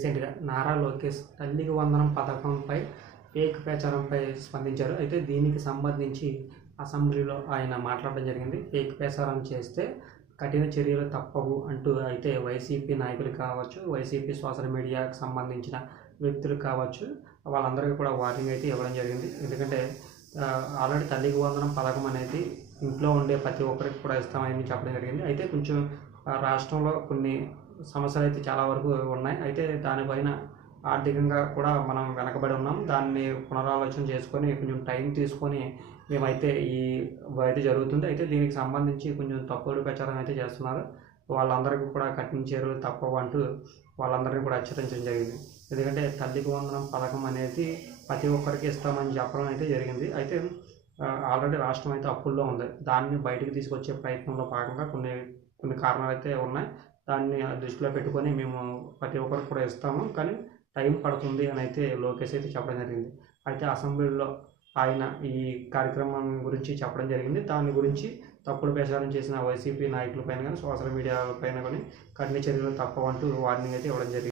రీసెంట్‌గా నారా లోకేష్ తల్లికి వందనం పథకంపై ఫేక్ ప్రచారంపై స్పందించారు. అయితే దీనికి సంబంధించి అసెంబ్లీలో ఆయన మాట్లాడడం జరిగింది. ఫేక్ ప్రచారం చేస్తే కఠిన చర్యలు తప్పవు అంటూ అయితే వైసీపీ నాయకులు కావచ్చు, వైసీపీ సోషల్ మీడియాకు సంబంధించిన వ్యక్తులు కావచ్చు, వాళ్ళందరికీ కూడా వార్నింగ్ అయితే ఇవ్వడం జరిగింది. ఎందుకంటే ఆల్రెడీ తల్లికి వందనం పథకం అనేది ఇంట్లో ఉండే ప్రతి ఒక్కరికి కూడా ఇస్తామని చెప్పడం జరిగింది. అయితే కొంచెం రాష్ట్రంలో కొన్ని సమస్యలు అయితే చాలా వరకు ఉన్నాయి. అయితే దానిపైన ఆర్థికంగా కూడా మనం వెనకబడి ఉన్నాం. దాన్ని పునరాలోచన చేసుకొని కొంచెం టైం తీసుకొని మేమైతే అయితే జరుగుతుంది. అయితే దీనికి సంబంధించి కొంచెం తప్పుడు ప్రచారం అయితే చేస్తున్నారు. వాళ్ళందరికీ కూడా కఠిన చర్యలు తప్పవు అంటూ వాళ్ళందరినీ కూడా హెచ్చరించడం జరిగింది. ఎందుకంటే తల్లికి వందనం పథకం అనేది ప్రతి ఒక్కరికి ఇస్తామని చెప్పడం అయితే జరిగింది. అయితే ఆల్రెడీ రాష్ట్రం అయితే అప్పుల్లో ఉంది. దాన్ని బయటికి తీసుకొచ్చే ప్రయత్నంలో భాగంగా కొన్ని కారణాలు అయితే ఉన్నాయి. దాన్ని దృష్టిలో పెట్టుకొని మేము ప్రతి ఒక్కరికి కూడా ఇస్తాము, కానీ టైం పడుతుంది అని అయితే లోకేష్ అయితే చెప్పడం జరిగింది. అయితే అసెంబ్లీలో ఆయన ఈ కార్యక్రమం గురించి చెప్పడం జరిగింది. దాని గురించి తప్పుడు ప్రచారం చేసిన వైసీపీ నాయకుల పైన కానీ, సోషల్ మీడియా పైన కానీ కఠిన చర్యలు తప్పవంటూ వార్నింగ్ అయితే ఇవ్వడం జరిగింది.